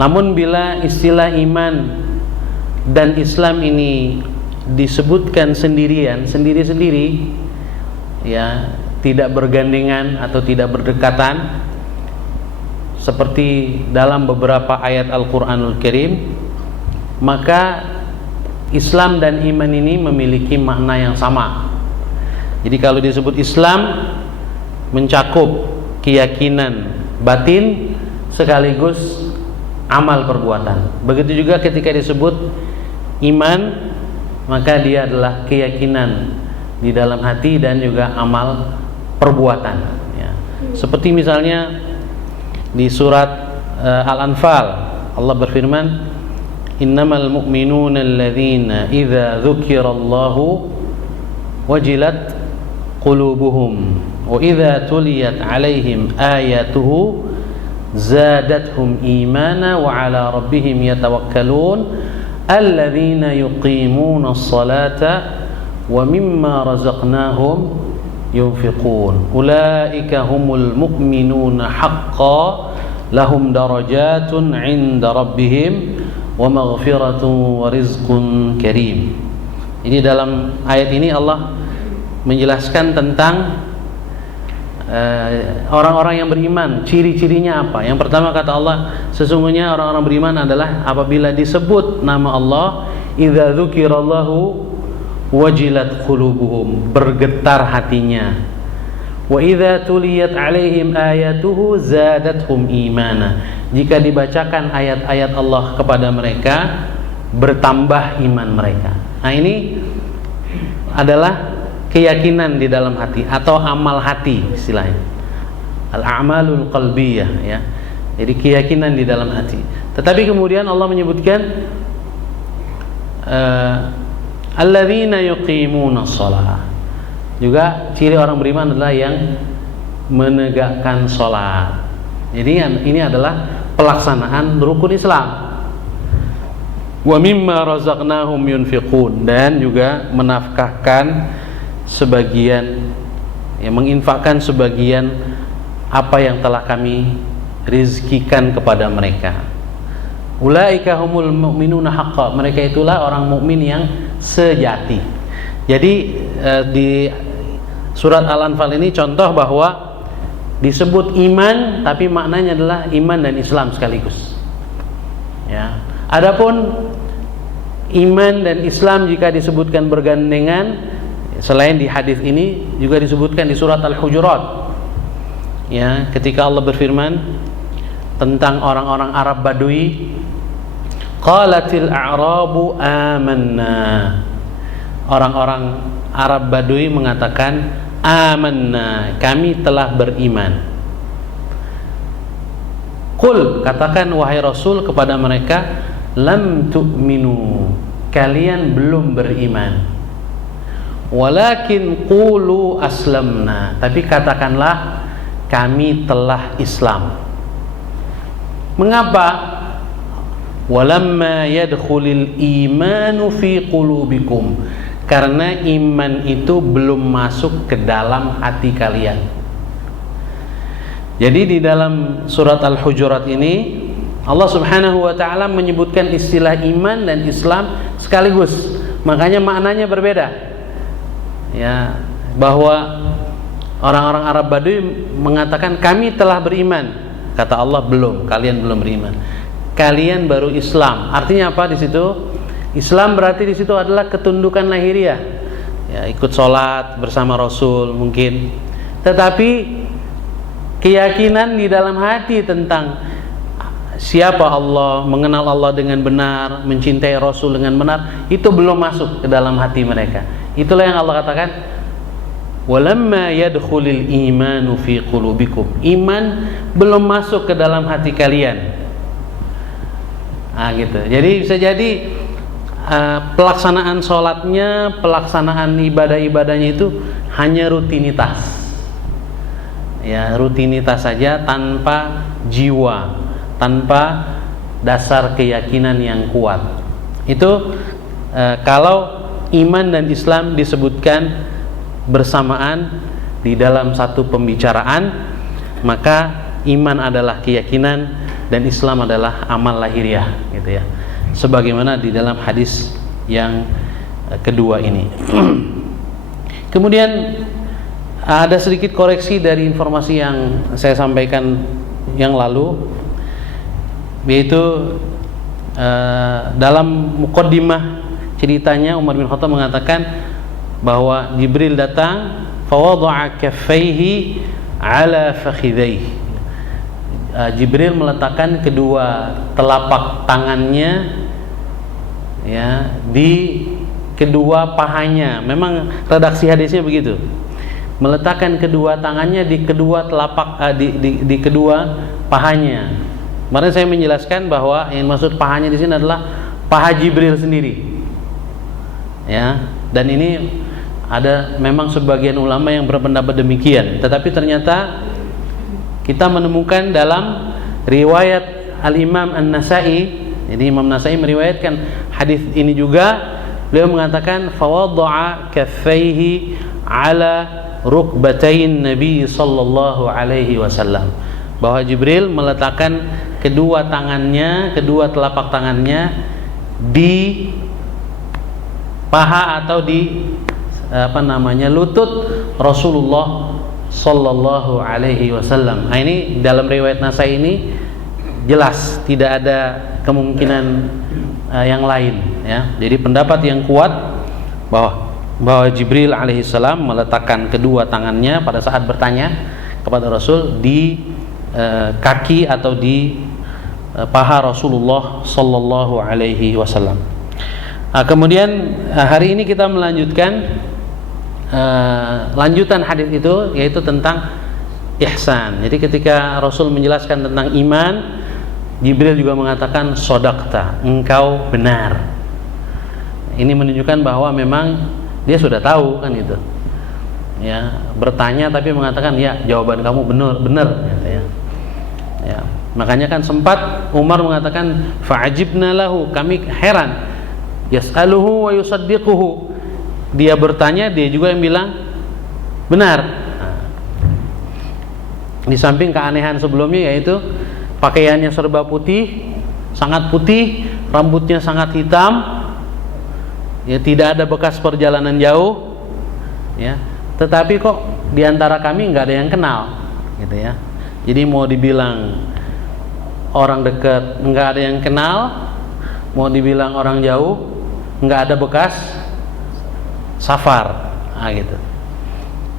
Namun bila istilah iman dan Islam ini disebutkan sendiri-sendiri, ya, tidak bergandengan atau tidak berdekatan, seperti dalam beberapa ayat Al-Qur'anul Karim, maka Islam dan iman ini memiliki makna yang sama. Jadi kalau disebut Islam mencakup keyakinan batin sekaligus amal perbuatan. Begitu juga ketika disebut iman, maka dia adalah keyakinan di dalam hati dan juga amal perbuatan, ya. Seperti misalnya di surat Al-Anfal, Allah berfirman, innamal mu'minuna alladzina idza dzukirallahu wajilat qulubuhum wa idza tuliyat alaihim ayatuhu zadatuhum imana wa ala rabbihim yatawakkalun alladzina yuqimuna as-salata wa mimma razaqnahum yunfiqun ulaika humul mu'minuna haqqan lahum darajatun 'inda rabbihim wa maghfiratun wa rizqun karim. Ini dalam ayat ini Allah menjelaskan tentang orang-orang yang beriman, ciri-cirinya apa. Yang pertama kata Allah, sesungguhnya orang-orang beriman adalah apabila disebut nama Allah, idza dzukirallahu wajilat qulubuhum, bergetar hatinya. Wa idza tuliyat alaihim ayatuhu zadatuhum imana, jika dibacakan ayat-ayat Allah kepada mereka, bertambah iman mereka. Nah, ini adalah keyakinan di dalam hati atau amal hati istilahnya, al-a'malul qalbiyah, ya. Jadi keyakinan di dalam hati. Tetapi kemudian Allah menyebutkan alladzina yuqimuna shalah. Juga ciri orang beriman adalah yang menegakkan salat. Jadi ini adalah pelaksanaan rukun Islam. Wa mimma razaqnahum yunfiqun, dan juga menafkahkan sebagian, ya, menginfakkan sebagian apa yang telah kami rizkikan kepada mereka. Ulaika humul mu'minuna haqqan, mereka itulah orang mukmin yang sejati. Jadi di surat Al-Anfal ini contoh bahwa disebut iman tapi maknanya adalah iman dan Islam sekaligus, ya. Adapun iman dan Islam jika disebutkan bergandengan, selain di hadis ini juga disebutkan di surat Al-Hujurat, ya, ketika Allah berfirman tentang orang-orang Arab Badui, qalatil a'rabu amanna, orang-orang Arab Badui mengatakan amanna, kami telah beriman. Qul, katakan wahai Rasul kepada mereka, lam tu'minu, kalian belum beriman. Walakin qulu aslamna, tapi katakanlah kami telah Islam. Mengapa? Walamma yadkhulul imanu fi qulubikum, karena iman itu belum masuk ke dalam hati kalian. Jadi di dalam surat Al-Hujurat ini Allah Subhanahu wa taala menyebutkan istilah iman dan Islam sekaligus. Makanya maknanya berbeda. Ya, bahwa orang-orang Arab Badui mengatakan kami telah beriman. Kata Allah, belum, kalian belum beriman. Kalian baru Islam. Artinya apa di situ? Islam berarti di situ adalah ketundukan lahiriah. Ya, ikut sholat bersama Rasul mungkin. Tetapi keyakinan di dalam hati tentang siapa Allah, mengenal Allah dengan benar, mencintai Rasul dengan benar, itu belum masuk ke dalam hati mereka. Itulah yang Allah katakan, walamma yadkhulul imanu fi qulubikum, iman belum masuk ke dalam hati kalian. Gitu. Jadi bisa jadi pelaksanaan sholatnya, pelaksanaan ibadah-ibadahnya itu hanya rutinitas, ya, rutinitas saja tanpa jiwa, tanpa dasar keyakinan yang kuat. Itu kalau iman dan Islam disebutkan bersamaan di dalam satu pembicaraan, maka iman adalah keyakinan dan Islam adalah amal lahiriah, gitu ya. Sebagaimana di dalam hadis yang kedua ini. Kemudian ada sedikit koreksi dari informasi yang saya sampaikan yang lalu, yaitu dalam muqaddimah ceritanya Umar bin Khattab mengatakan bahwa Jibril datang fawadha'a kaffaihi ala fakhidhaihi. Jibril meletakkan kedua telapak tangannya ya di kedua pahanya. Memang redaksi hadisnya begitu. Meletakkan kedua tangannya di kedua telapak di kedua pahanya. Kemarin saya menjelaskan bahwa yang maksud pahanya di sini adalah paha Jibril sendiri. Ya, dan ini ada memang sebagian ulama yang berpendapat demikian, tetapi ternyata kita menemukan dalam riwayat Al-Imam An-Nasa'i. Jadi Imam Nasai meriwayatkan hadis ini juga. Beliau mengatakan fawadha'a kaffaihi ala rukbatain Nabi sallallahu alaihi wasallam, bahwa Jibril meletakkan kedua tangannya, kedua telapak tangannya di paha atau di lutut Rasulullah sallallahu alaihi wasallam. Nah, ini dalam riwayat Nasai ini jelas tidak ada kemungkinan yang lain ya. Jadi pendapat yang kuat bahwa Jibril alaihissalam meletakkan kedua tangannya pada saat bertanya kepada Rasul di kaki atau di paha Rasulullah sallallahu alaihi wasallam. Kemudian hari ini kita melanjutkan lanjutan hadis itu, yaitu tentang ihsan. Jadi ketika Rasul menjelaskan tentang iman, Jibril juga mengatakan sodaqta, engkau benar. Ini menunjukkan bahwa memang dia sudah tahu kan itu. Ya, bertanya tapi mengatakan ya jawaban kamu benar gitu ya. Ya, makanya kan sempat Umar mengatakan fa'ajibna lahu, kami heran. Yas'aluhu wa yusaddiquhu. Dia bertanya, dia juga yang bilang benar. Nah, di samping keanehan sebelumnya, yaitu pakaiannya serba putih, sangat putih, rambutnya sangat hitam, ya tidak ada bekas perjalanan jauh, ya. Tetapi kok di antara kami nggak ada yang kenal, gitu ya. Jadi mau dibilang orang dekat nggak ada yang kenal, mau dibilang orang jauh nggak ada bekas safar, gitu.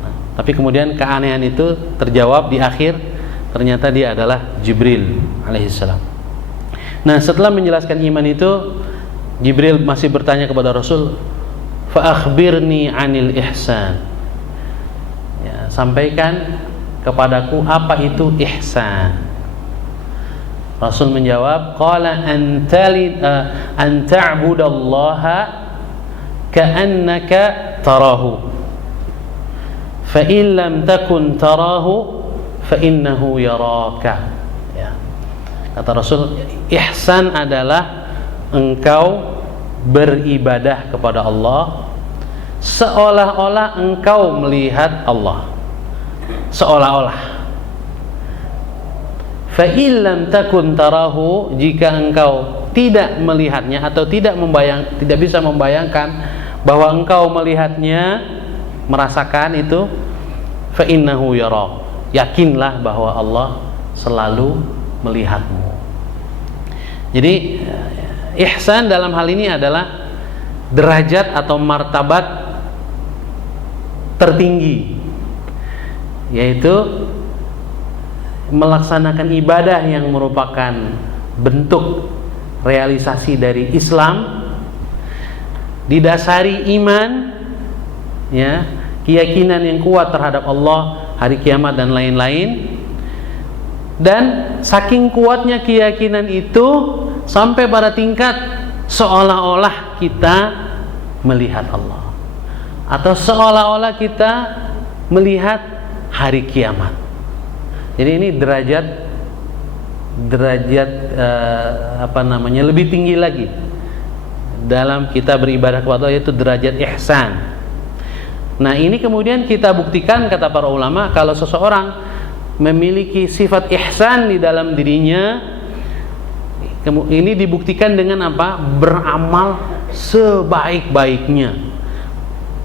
Nah, tapi kemudian keanehan itu terjawab di akhir, ternyata dia adalah Jibril alaihissalam. Nah, setelah menjelaskan iman itu, Jibril masih bertanya kepada Rasul, fa akhbirni anil ihsan. Ya, sampaikan kepadaku apa itu ihsan. Rasul menjawab, qala an ta'budallaha ka'annaka tarahu fa in lam takun tarahu fa innahu yaraka. Ya. Kata Rasul, ihsan adalah engkau beribadah kepada Allah seolah-olah engkau melihat Allah. Seolah-olah. Fa illam takun tarahu, jika engkau tidak melihatnya atau tidak bisa membayangkan bahwa engkau melihatnya, merasakan itu, fa innahu yarak, yakinlah bahwa Allah selalu melihatmu. Jadi ihsan dalam hal ini adalah derajat atau martabat tertinggi, yaitu melaksanakan ibadah yang merupakan bentuk realisasi dari Islam, didasari iman, ya, keyakinan yang kuat terhadap Allah, hari kiamat dan lain-lain. Dan saking kuatnya keyakinan itu sampai pada tingkat seolah-olah kita melihat Allah, atau seolah-olah kita melihat hari kiamat. Jadi ini derajat lebih tinggi lagi dalam kita beribadah kepada Allah, yaitu derajat ihsan. Nah, ini kemudian kita buktikan, kata para ulama, kalau seseorang memiliki sifat ihsan di dalam dirinya, Ini dibuktikan dengan apa? Beramal sebaik-baiknya.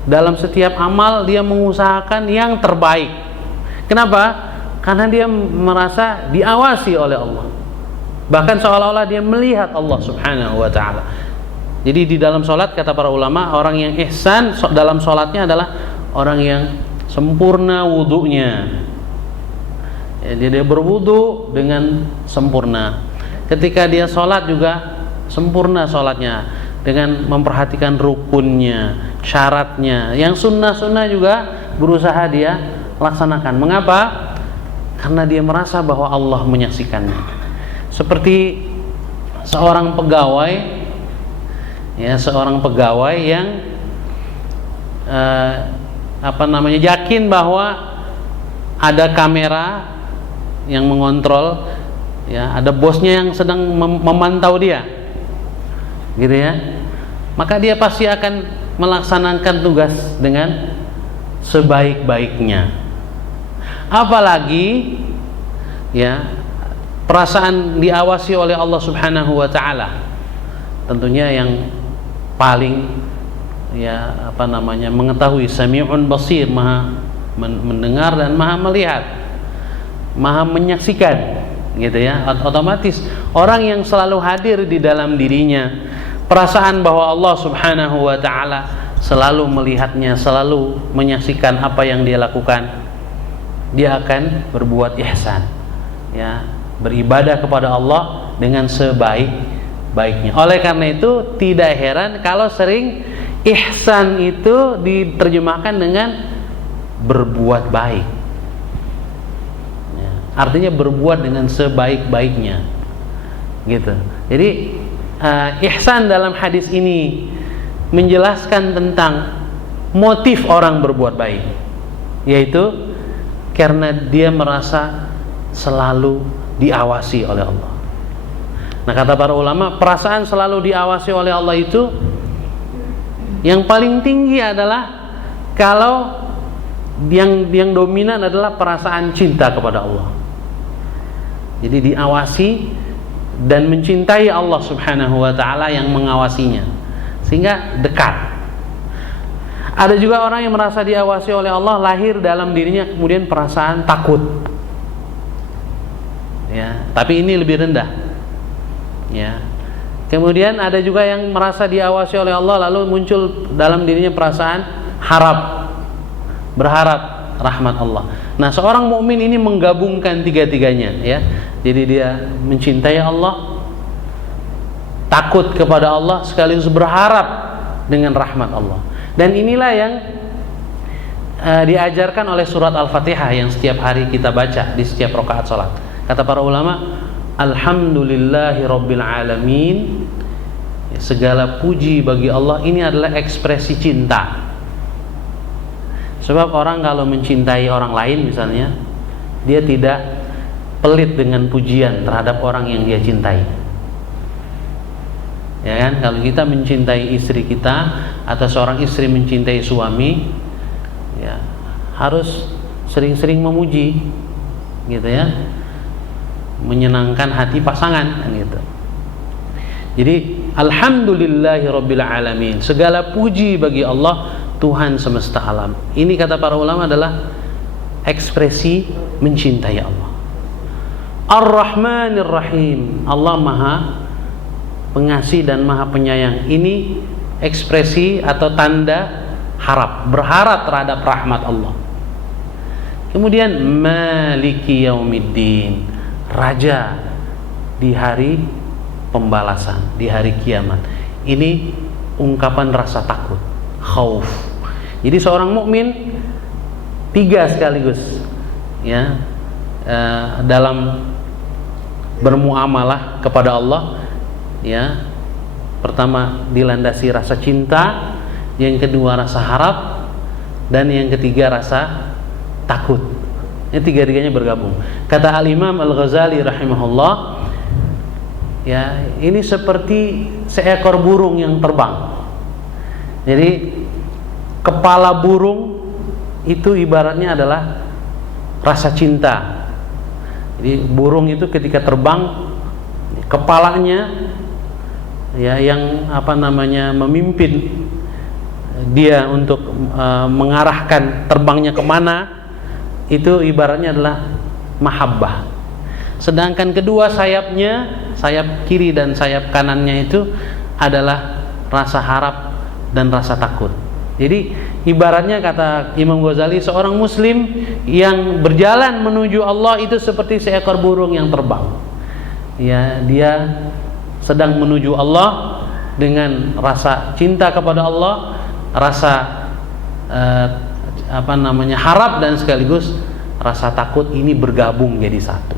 Dalam setiap amal dia mengusahakan yang terbaik. Kenapa? Karena dia merasa diawasi oleh Allah. Bahkan seolah-olah dia melihat Allah Subhanahu wa ta'ala. Jadi di dalam sholat, kata para ulama, orang yang ihsan dalam sholatnya adalah orang yang sempurna wudunya. Dia berwudu dengan sempurna. Ketika dia sholat juga sempurna sholatnya, dengan memperhatikan rukunnya, syaratnya. Yang sunnah-sunnah juga berusaha dia laksanakan. Mengapa? Karena dia merasa bahwa Allah menyaksikannya. Seperti seorang pegawai, seorang pegawai yang yakin bahwa ada kamera yang mengontrol, ada bosnya yang sedang memantau dia, gitu ya. Maka dia pasti akan melaksanakan tugas dengan sebaik-baiknya. Apalagi perasaan diawasi oleh Allah Subhanahu wa ta'ala. Tentunya yang paling mengetahui, Sami'un Basir, Maha mendengar dan Maha melihat, Maha menyaksikan, gitu ya. Otomatis orang yang selalu hadir di dalam dirinya perasaan bahwa Allah Subhanahu wa ta'ala selalu melihatnya, selalu menyaksikan apa yang dia lakukan, dia akan berbuat ihsan, beribadah kepada Allah dengan sebaik-baiknya. Oleh karena itu tidak heran kalau sering ihsan itu diterjemahkan dengan berbuat baik. Artinya berbuat dengan sebaik-baiknya, gitu. Jadi ihsan dalam hadis ini menjelaskan tentang motif orang berbuat baik, yaitu karena dia merasa selalu diawasi oleh Allah. Nah, kata para ulama, perasaan selalu diawasi oleh Allah itu yang paling tinggi adalah kalau yang dominan adalah perasaan cinta kepada Allah. Jadi diawasi dan mencintai Allah Subhanahu wa ta'ala yang mengawasinya, sehingga dekat. Ada juga orang yang merasa diawasi oleh Allah, lahir dalam dirinya kemudian perasaan takut, tapi ini lebih rendah, Kemudian ada juga yang merasa diawasi oleh Allah lalu muncul dalam dirinya perasaan berharap rahmat Allah. Nah, seorang mukmin ini menggabungkan tiga-tiganya, Jadi dia mencintai Allah, takut kepada Allah, sekaligus berharap dengan rahmat Allah. Dan inilah yang diajarkan oleh surat Al-Fatihah yang setiap hari kita baca di setiap rakaat salat. Kata para ulama, alhamdulillahi rabbil alamin, segala puji bagi Allah. Ini adalah ekspresi cinta. Sebab orang kalau mencintai orang lain misalnya, dia tidak pelit dengan pujian terhadap orang yang dia cintai. Kalau kita mencintai istri kita atau seorang istri mencintai suami, harus sering-sering memuji, gitu ya. Menyenangkan hati pasangan, gitu. Jadi alhamdulillahirabbil alamin, segala puji bagi Allah, Tuhan semesta alam. Ini kata para ulama adalah ekspresi mencintai Allah. Ar-Rahmanir Rahim, Allah Maha Pengasih dan Maha Penyayang. Ini ekspresi atau tanda berharap terhadap rahmat Allah. Kemudian Maliki Yaumiddin, Raja di hari pembalasan, di hari kiamat. Ini ungkapan rasa takut, khauf. Jadi seorang mukmin tiga sekaligus, dalam bermuamalah kepada Allah, pertama dilandasi rasa cinta, yang kedua rasa harap, dan yang ketiga rasa takut. Ini tiga-tiganya bergabung. Kata Al-Imam Al-Ghazali rahimahullah, ini seperti seekor burung yang terbang. Jadi kepala burung itu ibaratnya adalah rasa cinta. Jadi burung itu ketika terbang, kepalanya, ya, yang memimpin dia untuk mengarahkan terbangnya kemana, itu ibaratnya adalah mahabbah. Sedangkan kedua sayapnya, sayap kiri dan sayap kanannya itu adalah rasa harap dan rasa takut. Jadi ibaratnya kata Imam Ghazali, seorang muslim yang berjalan menuju Allah itu seperti seekor burung yang terbang. Ya, dia sedang menuju Allah dengan rasa cinta kepada Allah, rasa harap dan sekaligus rasa takut ini bergabung jadi satu.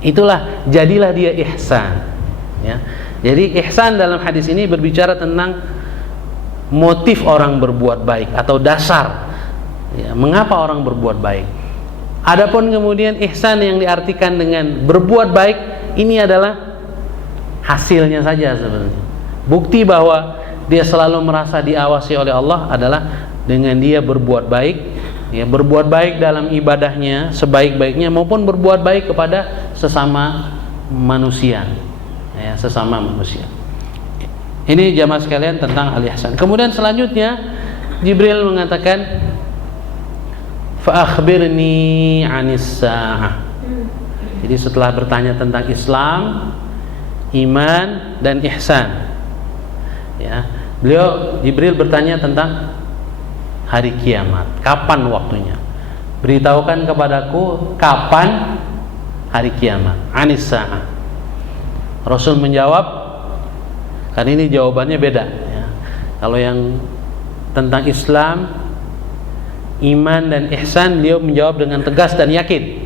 Itulah, jadilah dia ihsan. Ya. Jadi ihsan dalam hadis ini berbicara tentang motif orang berbuat baik atau dasar, ya, mengapa orang berbuat baik. Adapun kemudian ihsan yang diartikan dengan berbuat baik, ini adalah hasilnya saja sebenarnya. Bukti bahwa dia selalu merasa diawasi oleh Allah adalah dengan dia berbuat baik, ya, berbuat baik dalam ibadahnya sebaik-baiknya maupun berbuat baik kepada sesama manusia, ya, sesama manusia. Ini jamaah sekalian tentang al-ihsan. Kemudian selanjutnya Jibril mengatakan, fa akhbirni 'anis sa'ah. Jadi setelah bertanya tentang Islam, iman dan ihsan, ya, Jibril bertanya tentang hari kiamat, kapan waktunya. Beritahukan kepadaku kapan hari kiamat, 'anis sa'ah. Rasul menjawab, kan ini jawabannya beda, ya. Kalau yang tentang Islam, iman dan ihsan, beliau menjawab dengan tegas dan yakin.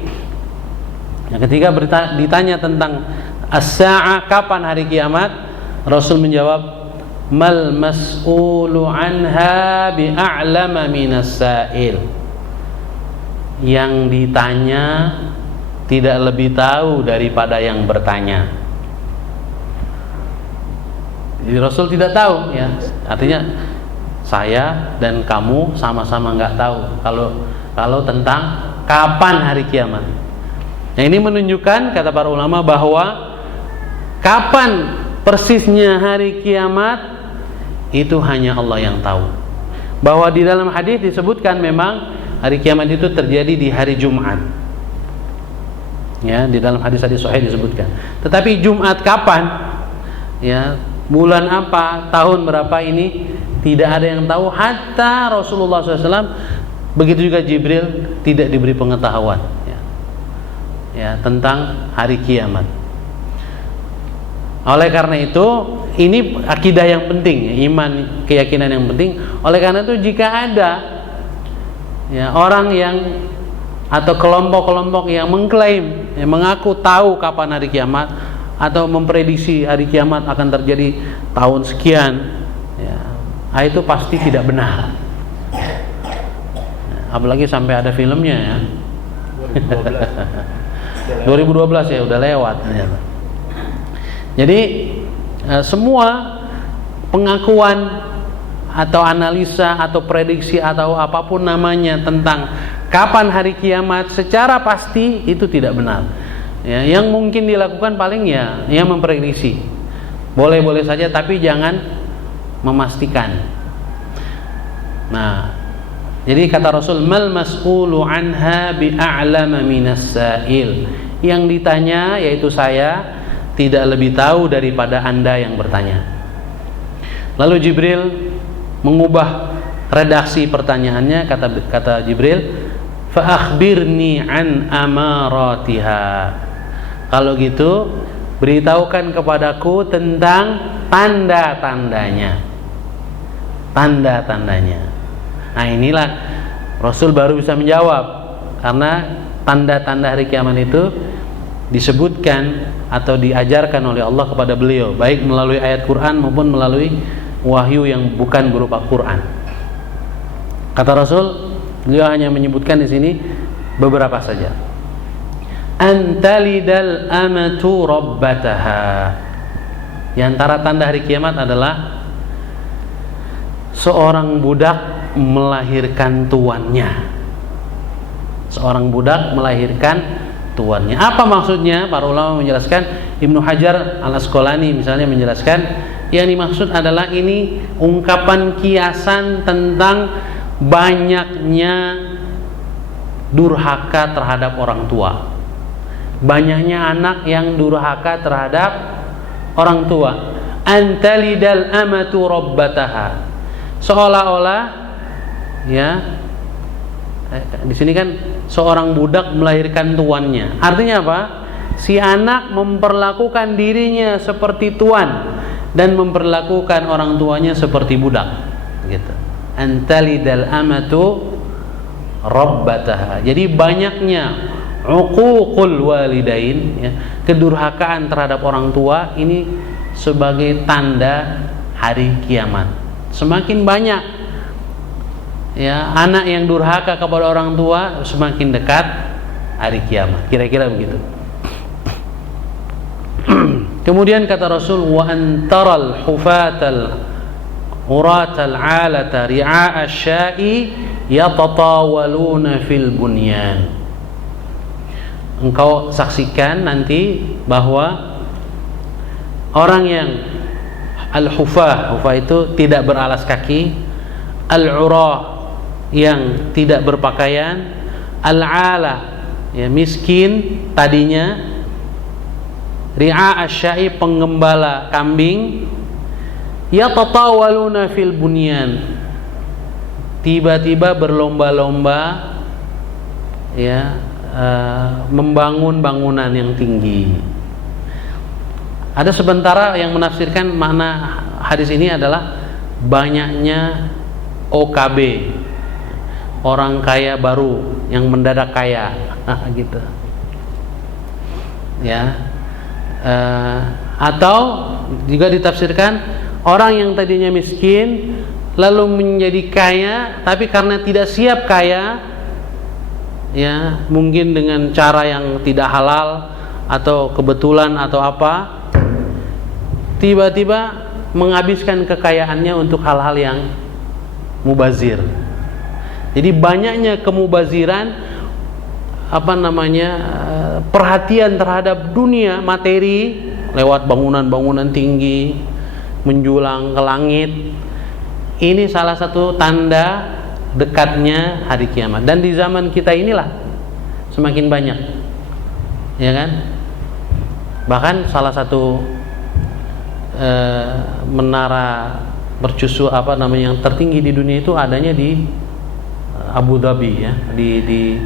Yang ketiga ditanya tentang as-sa'ah, kapan hari kiamat, Rasul menjawab, mal mas'ulu anha bi'a'lama minas sa'il. Yang ditanya tidak lebih tahu daripada yang bertanya. Jadi Rasul tidak tahu, ya. Artinya saya dan kamu sama-sama nggak tahu kalau tentang kapan hari kiamat. Nah, ini menunjukkan, kata para ulama, bahwa kapan persisnya hari kiamat itu hanya Allah yang tahu. Bahwa di dalam hadis disebutkan memang hari kiamat itu terjadi di hari Jumat. Ya, di dalam hadis-hadis sahih disebutkan. Tetapi Jumat kapan? Ya, bulan apa, tahun berapa, ini tidak ada yang tahu, hatta Rasulullah SAW, begitu juga Jibril tidak diberi pengetahuan, ya, tentang hari kiamat. Oleh karena itu, ini akidah yang penting, iman, keyakinan yang penting. Oleh karena itu, jika ada, ya, orang yang atau kelompok-kelompok yang mengklaim, yang mengaku tahu kapan hari kiamat atau memprediksi hari kiamat akan terjadi tahun sekian, ya, itu pasti tidak benar. Apalagi sampai ada filmnya, ya. 2012 ya, udah lewat. Jadi semua pengakuan atau analisa atau prediksi atau apapun namanya tentang kapan hari kiamat secara pasti itu tidak benar. Ya, yang mungkin dilakukan paling ya memprediksi. Boleh-boleh saja, tapi jangan memastikan. Nah, jadi kata Rasul, mal mas'ulu anha bi'a'lama minas sa'il. Yang ditanya, yaitu saya, tidak lebih tahu daripada Anda yang bertanya. Lalu Jibril mengubah redaksi pertanyaannya, kata Jibril, fa akhbirni an amaratiha. Kalau gitu, beritahukan kepadaku tentang tanda-tandanya. Tanda-tandanya. Nah, inilah Rasul baru bisa menjawab, karena tanda-tanda hari kiamat itu disebutkan atau diajarkan oleh Allah kepada beliau, baik melalui ayat Quran maupun melalui wahyu yang bukan berupa Quran. Kata Rasul, beliau hanya menyebutkan di sini beberapa saja. Antalidal amatu rabbataha. Di antara tanda hari kiamat adalah seorang budak melahirkan tuannya. Seorang budak melahirkan tuannya. Apa maksudnya? Para ulama menjelaskan, Ibnu Hajar Al-Asqalani misalnya menjelaskan, yang dimaksud adalah ini ungkapan kiasan tentang banyaknya durhaka terhadap orang tua. Banyaknya anak yang durhaka terhadap orang tua. Antalidal amatu rabbataha. Seolah-olah ya, di sini kan seorang budak melahirkan tuannya. Artinya apa? Si anak memperlakukan dirinya seperti tuan dan memperlakukan orang tuanya seperti budak, gitu. Antalidal amatu rabbataha. Jadi banyaknya uququl walidain, ya, kedurhakaan terhadap orang tua ini sebagai tanda hari kiamat. Semakin banyak ya anak yang durhaka kepada orang tua, semakin dekat hari kiamat. Kira-kira begitu. Kemudian kata Rasul, wa antaral hufatal uratal alata ri'a asy-sya'i yatatawaluna fil bunyan. Engkau saksikan nanti bahwa orang yang al-hufah, hufah itu tidak beralas kaki, al-urah yang tidak berpakaian, al-ala ya miskin tadinya, ri'a asy-sya'i penggembala kambing, yatatawaluna fil bunyan, tiba-tiba berlomba-lomba ya membangun bangunan yang tinggi. Ada sementara yang menafsirkan makna hadis ini adalah banyaknya OKB, orang kaya baru yang mendadak kaya, gitu. Ya. Atau juga ditafsirkan orang yang tadinya miskin lalu menjadi kaya, tapi karena tidak siap kaya, ya mungkin dengan cara yang tidak halal atau kebetulan atau apa, tiba-tiba menghabiskan kekayaannya untuk hal-hal yang mubazir. Jadi banyaknya kemubaziran, perhatian terhadap dunia materi lewat bangunan-bangunan tinggi menjulang ke langit. Ini salah satu tanda dekatnya hari kiamat. Dan di zaman kita inilah semakin banyak, ya kan? Bahkan salah satu menara mercusuar yang tertinggi di dunia itu adanya di Abu Dhabi, ya, di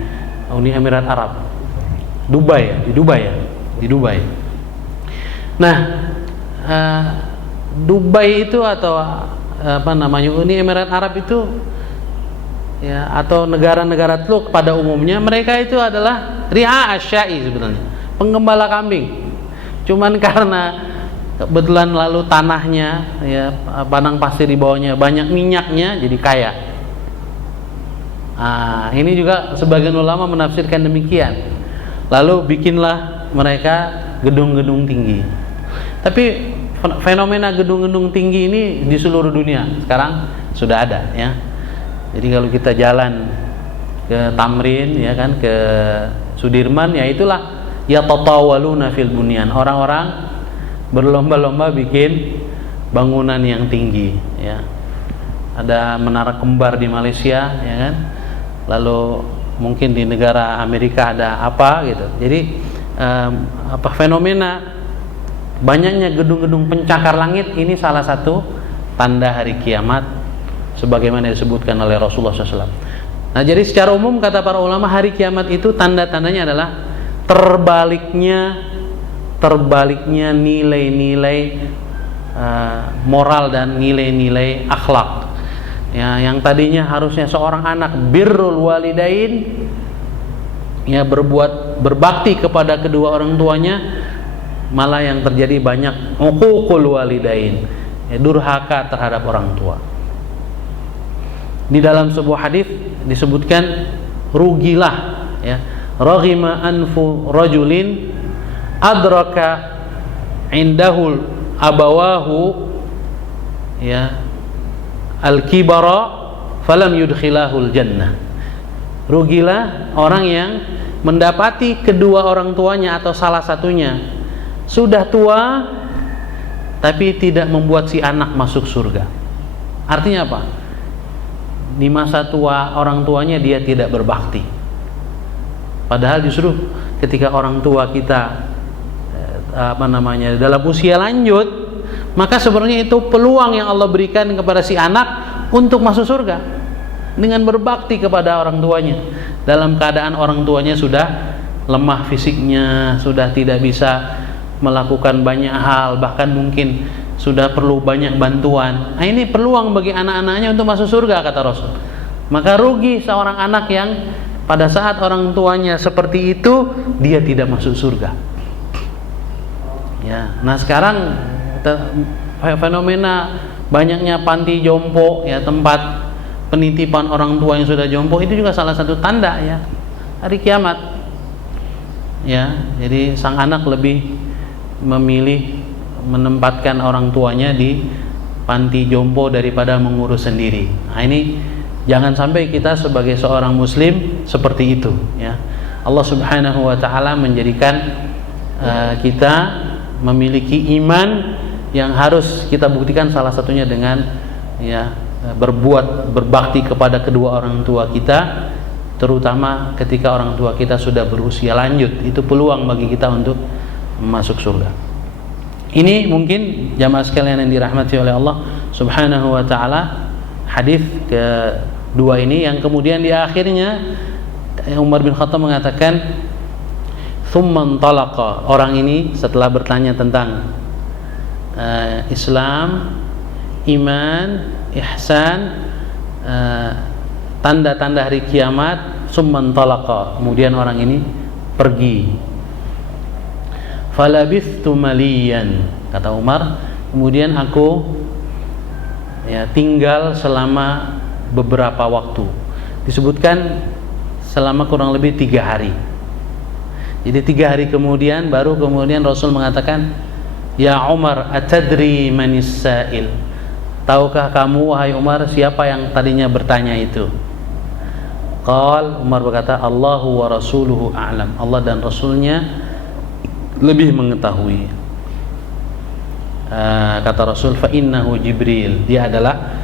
Uni Emirat Arab, Dubai. Nah, Dubai itu atau Uni Emirat Arab itu, ya, atau negara-negara teluk pada umumnya, mereka itu adalah ri'a asy-sya'i, sebenarnya penggembala kambing. Cuman karena kebetulan lalu tanahnya, ya, padang pasir di bawahnya banyak minyaknya, jadi kaya. Ini juga sebagian ulama menafsirkan demikian. Lalu bikinlah mereka gedung-gedung tinggi. Tapi fenomena gedung-gedung tinggi ini di seluruh dunia sekarang sudah ada, ya. Jadi kalau kita jalan ke Tamrin, ya kan, ke Sudirman, ya itulah yatatawaluna fil bunyan. Orang-orang berlomba-lomba bikin bangunan yang tinggi, ya. Ada menara kembar di Malaysia, ya kan. Lalu mungkin di negara Amerika ada apa gitu. Jadi fenomena banyaknya gedung-gedung pencakar langit ini salah satu tanda hari kiamat sebagaimana disebutkan oleh Rasulullah SAW. Nah, jadi secara umum kata para ulama, hari kiamat itu tanda-tandanya adalah terbaliknya nilai-nilai moral dan nilai-nilai akhlak. Ya, yang tadinya harusnya seorang anak birrul walidain, ya, berbakti kepada kedua orang tuanya, malah yang terjadi banyak uququl walidain, ya, durhaka terhadap orang tua. Di dalam sebuah hadis disebutkan, rugilah, ya, raghima anfu rajulin adraka indahul abawahu, ya, al-kibara falam yudkhilahul jannah. Rugilah orang yang mendapati kedua orang tuanya atau salah satunya sudah tua tapi tidak membuat si anak masuk surga. Artinya apa? Di masa tua orang tuanya dia tidak berbakti. Padahal justru ketika orang tua kita dalam usia lanjut, maka sebenarnya itu peluang yang Allah berikan kepada si anak untuk masuk surga dengan berbakti kepada orang tuanya. Dalam keadaan orang tuanya sudah lemah fisiknya, sudah tidak bisa melakukan banyak hal, bahkan mungkin sudah perlu banyak bantuan. Nah, ini peluang bagi anak-anaknya untuk masuk surga, kata Rasul. Maka rugi seorang anak yang pada saat orang tuanya seperti itu dia tidak masuk surga. Ya, nah sekarang fenomena banyaknya panti jompo, ya, tempat penitipan orang tua yang sudah jompo, itu juga salah satu tanda, ya, hari kiamat. Ya, jadi sang anak lebih memilih menempatkan orang tuanya di panti jompo daripada mengurus sendiri. Nah, ini jangan sampai kita sebagai seorang muslim seperti itu, ya. Allah Subhanahu wa taala menjadikan kita memiliki iman yang harus kita buktikan, salah satunya dengan, ya, berbakti kepada kedua orang tua kita, terutama ketika orang tua kita sudah berusia lanjut. Itu peluang bagi kita untuk masuk surga. Ini mungkin jamaah sekalian yang dirahmati oleh Allah Subhanahu wa taala, hadis kedua ini yang kemudian di akhirnya Umar bin Khattab mengatakan, "Tsumman talaqa." Orang ini setelah bertanya tentang Islam, iman, ihsan, tanda-tanda hari kiamat, "Tsumman talaqa." Kemudian orang ini pergi. "Falabithtu maliyan," kata Umar, kemudian aku, ya, tinggal selama beberapa waktu. Disebutkan selama kurang lebih 3 hari. Jadi 3 hari kemudian baru kemudian Rasul mengatakan, "Ya Umar, atadri manis sa'il?" Tahukah kamu wahai Umar siapa yang tadinya bertanya itu? Qal, Umar berkata, "Allahu wa rasuluhu a'lam." Allah dan Rasulnya lebih mengetahui. Kata Rasul, "Fa innahu Jibril." Dia adalah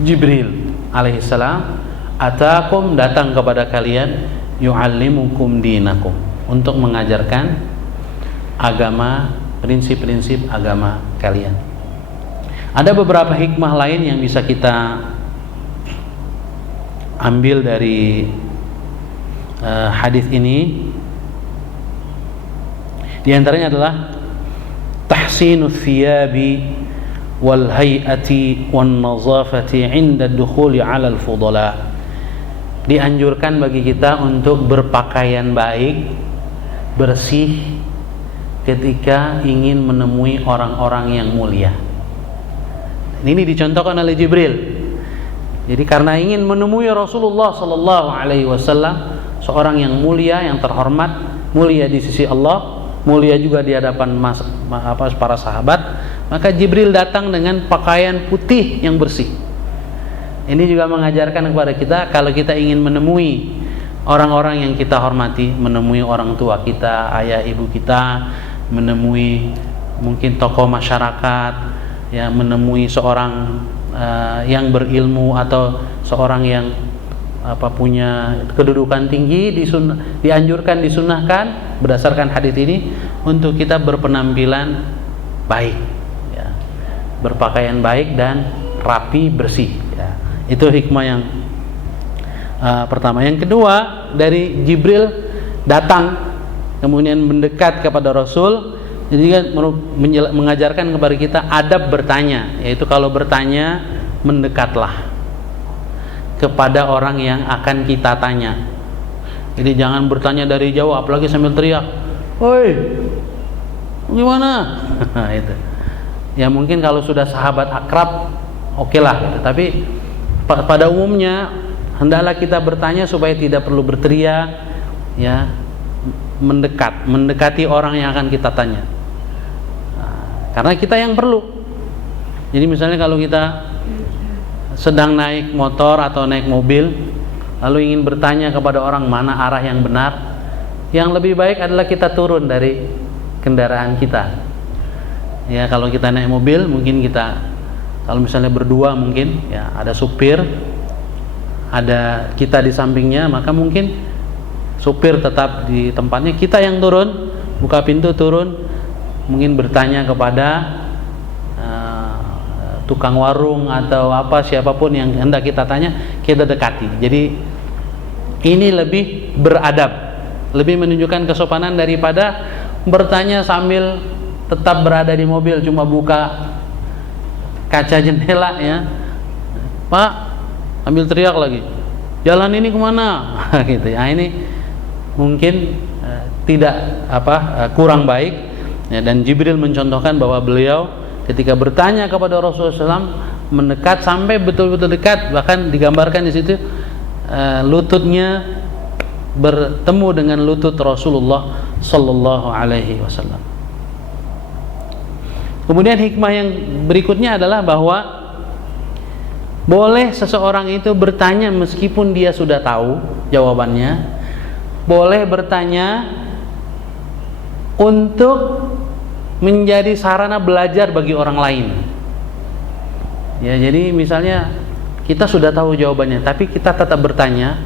Jibril alaihissalam. "Atakum," datang kepada kalian, "yu'allimukum dinakum," untuk mengajarkan agama, prinsip-prinsip agama kalian. Ada beberapa hikmah lain yang bisa kita ambil dari hadis ini. Di antaranya adalah tahsinus thiyabi wal hay'ati wan nazafati 'inda ad-dukhuli 'ala al-fudala. Dianjurkan bagi kita untuk berpakaian baik, bersih ketika ingin menemui orang-orang yang mulia. Ini dicontohkan oleh Jibril. Jadi karena ingin menemui Rasulullah sallallahu alaihi wasallam, seorang yang mulia, yang terhormat, mulia di sisi Allah, mulia juga di hadapan para sahabat, maka Jibril datang dengan pakaian putih yang bersih. Ini juga mengajarkan kepada kita kalau kita ingin menemui orang-orang yang kita hormati, menemui orang tua kita, ayah ibu kita, menemui mungkin tokoh masyarakat, ya, menemui seorang yang berilmu atau seorang yang punya kedudukan tinggi, dianjurkan, disunahkan berdasarkan hadis ini untuk kita berpenampilan baik, ya, berpakaian baik dan rapi, bersih, ya. Itu hikmah yang pertama. Yang kedua, dari Jibril datang kemudian mendekat kepada Rasul. Jadi kan mengajarkan kepada kita adab bertanya, yaitu kalau bertanya mendekatlah kepada orang yang akan kita tanya. Jadi jangan bertanya dari jauh, apalagi sambil teriak, "Woi, gimana?" Itu. Ya mungkin kalau sudah sahabat akrab, oke lah, gitu. Tapi pada umumnya hendaklah kita bertanya supaya tidak perlu berteriak, ya, mendekati orang yang akan kita tanya. Karena kita yang perlu. Jadi misalnya kalau kita sedang naik motor atau naik mobil, lalu ingin bertanya kepada orang mana arah yang benar, yang lebih baik adalah kita turun dari kendaraan kita. Ya, kalau kita naik mobil mungkin kita, kalau misalnya berdua mungkin ya ada supir, ada kita di sampingnya, maka mungkin supir tetap di tempatnya, kita yang turun, buka pintu turun, mungkin bertanya kepada tukang warung atau apa, siapapun yang hendak kita tanya, kita dekati. Jadi ini lebih beradab, lebih menunjukkan kesopanan daripada bertanya sambil tetap berada di mobil, cuma buka kaca jendela ya, Pak, ambil teriak lagi, jalan ini kemana? Gitu ya. Ini mungkin tidak kurang baik ya, dan Jibril mencontohkan bahwa beliau ketika bertanya kepada Rasulullah SAW mendekat sampai betul-betul dekat, bahkan digambarkan di situ lututnya bertemu dengan lutut Rasulullah Sallallahu Alaihi Wasallam. Kemudian hikmah yang berikutnya adalah bahwa boleh seseorang itu bertanya meskipun dia sudah tahu jawabannya, boleh bertanya untuk menjadi sarana belajar bagi orang lain. Ya, jadi misalnya kita sudah tahu jawabannya, tapi kita tetap bertanya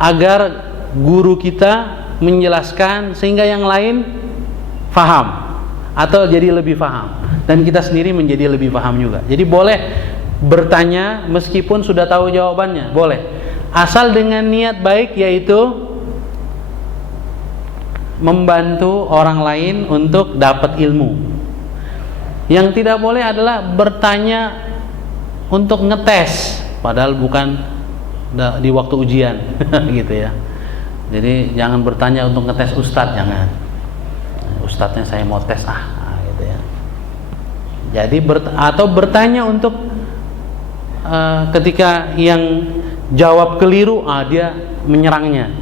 agar guru kita menjelaskan sehingga yang lain faham atau jadi lebih faham, dan kita sendiri menjadi lebih paham juga. Jadi boleh bertanya meskipun sudah tahu jawabannya, boleh, asal dengan niat baik, yaitu membantu orang lain untuk dapat ilmu. Yang tidak boleh adalah bertanya untuk ngetes, padahal bukan di waktu ujian. Gitu ya. Jadi jangan bertanya untuk ngetes ustadz, jangan. Ustadznya saya mau tes gitu ya. Jadi atau bertanya untuk ketika yang jawab keliru, dia menyerangnya.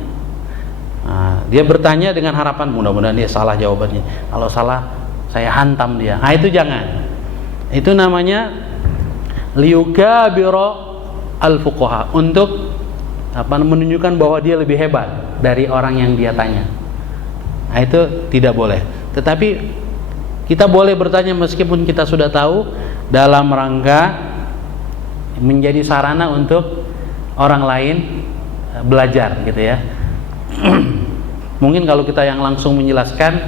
Dia bertanya dengan harapan mudah-mudahan dia salah jawabannya. Kalau salah, saya hantam dia. Itu jangan. Itu namanya liyukabiro al-fuqaha, untuk menunjukkan bahwa dia lebih hebat dari orang yang dia tanya. Itu tidak boleh. Tetapi kita boleh bertanya meskipun kita sudah tahu, dalam rangka menjadi sarana untuk orang lain belajar, gitu ya. Mungkin kalau kita yang langsung menjelaskan,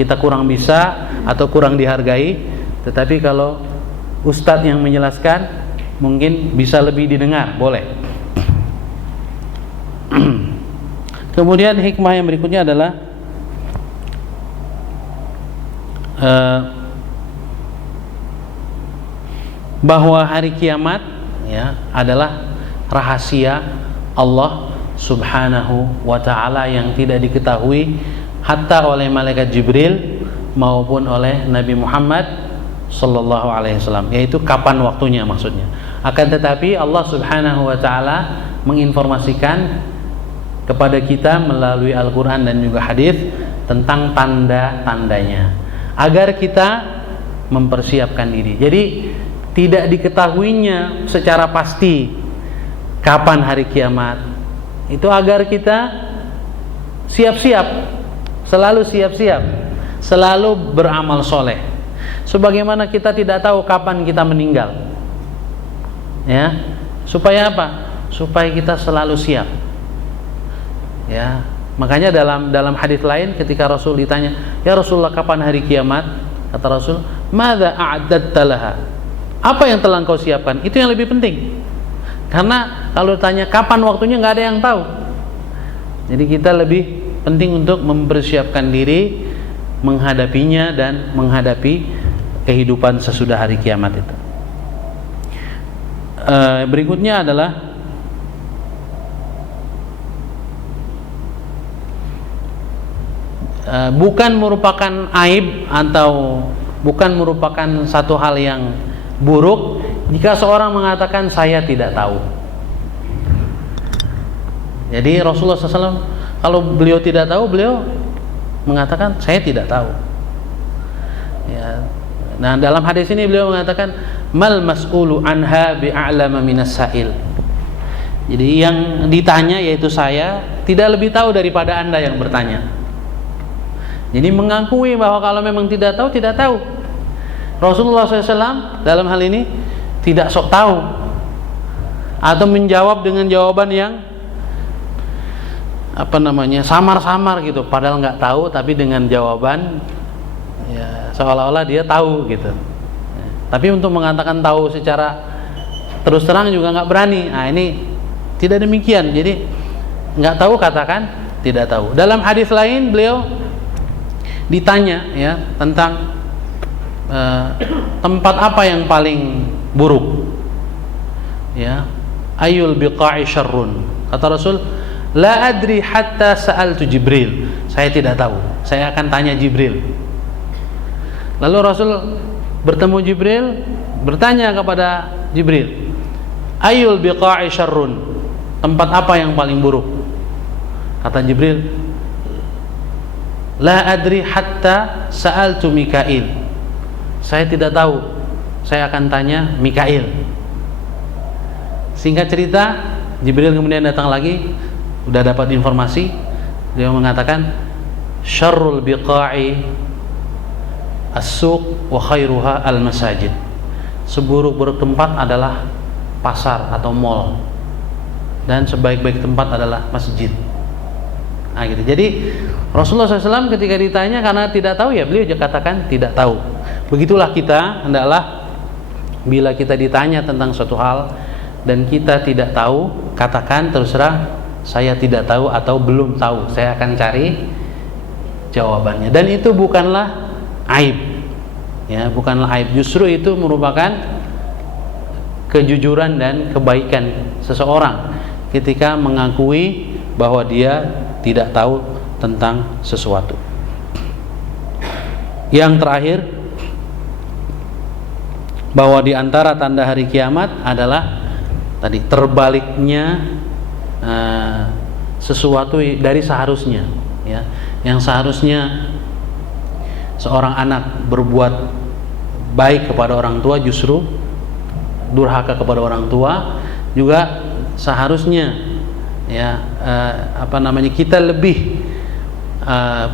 kita kurang bisa atau kurang dihargai. Tetapi kalau ustadz yang menjelaskan, mungkin bisa lebih didengar, boleh. Kemudian hikmah yang berikutnya adalah bahwa hari kiamat ya adalah rahasia Allah Subhanahu wa ta'ala yang tidak diketahui hatta oleh malaikat Jibril maupun oleh Nabi Muhammad sallallahu alaihi wasallam, yaitu kapan waktunya maksudnya. Akan tetapi Allah Subhanahu wa ta'ala menginformasikan kepada kita melalui Al-Qur'an dan juga hadis tentang tanda-tandanya agar kita mempersiapkan diri. Jadi tidak diketahuinya secara pasti kapan hari kiamat. Itu agar kita siap-siap, selalu siap-siap, selalu beramal soleh. Sebagaimana kita tidak tahu kapan kita meninggal, ya. Supaya apa? Supaya kita selalu siap. Ya. Makanya dalam hadis lain ketika Rasul ditanya, "Ya Rasulullah, kapan hari kiamat?" Kata Rasul, "Madza a'dadta laha?" Apa yang telah engkau siapkan? Itu yang lebih penting. Karena kalau tanya kapan waktunya, nggak ada yang tahu. Jadi kita lebih penting untuk mempersiapkan diri menghadapinya dan menghadapi kehidupan sesudah hari kiamat itu. Berikutnya adalah bukan merupakan aib atau bukan merupakan satu hal yang buruk jika seorang mengatakan saya tidak tahu. Jadi Rasulullah SAW kalau beliau tidak tahu, beliau mengatakan saya tidak tahu. Ya. Nah, dalam hadis ini beliau mengatakan mal mas'ulu anha bi'a'lama minas sa'il. Jadi yang ditanya yaitu saya tidak lebih tahu daripada Anda yang bertanya. Jadi mengakui bahwa kalau memang tidak tahu, tidak tahu. Rasulullah SAW dalam hal ini tidak sok tahu atau menjawab dengan jawaban yang samar-samar gitu, padahal nggak tahu, tapi dengan jawaban ya seolah-olah dia tahu gitu. Tapi untuk mengatakan tahu secara terus terang juga nggak berani. Nah, ini tidak demikian. Jadi nggak tahu katakan tidak tahu. Dalam hadis lain beliau ditanya ya tentang tempat apa yang paling buruk. Ya, ayul biqa'i syarrun. Kata Rasul, la adri hatta sa'altu Jibril. Saya tidak tahu. Saya akan tanya Jibril. Lalu Rasul bertemu Jibril, bertanya kepada Jibril, ayul biqa'i syarrun. Tempat apa yang paling buruk? Kata Jibril, la adri hatta sa'altu Mikail. Saya tidak tahu. Saya akan tanya Mikail. Singkat cerita, Jibril kemudian datang lagi, udah dapat informasi. Dia mengatakan, syarrul biqa'i as-suq wa khairuha al-masajid. Seburuk-buruk tempat adalah pasar atau mall, dan sebaik-baik tempat adalah masjid. Nah, gitu. Jadi Rasulullah SAW ketika ditanya karena tidak tahu, ya beliau juga katakan tidak tahu. Begitulah kita, hendaklah bila kita ditanya tentang suatu hal dan kita tidak tahu, katakan terus terang, saya tidak tahu atau belum tahu. Saya akan cari jawabannya. Dan itu bukanlah aib, ya, bukanlah aib. Justru itu merupakan kejujuran dan kebaikan seseorang ketika mengakui bahwa dia tidak tahu tentang sesuatu. Yang terakhir, bahwa di antara tanda hari kiamat adalah tadi terbaliknya sesuatu dari seharusnya, ya. Yang seharusnya seorang anak berbuat baik kepada orang tua justru durhaka kepada orang tua. Juga seharusnya ya kita lebih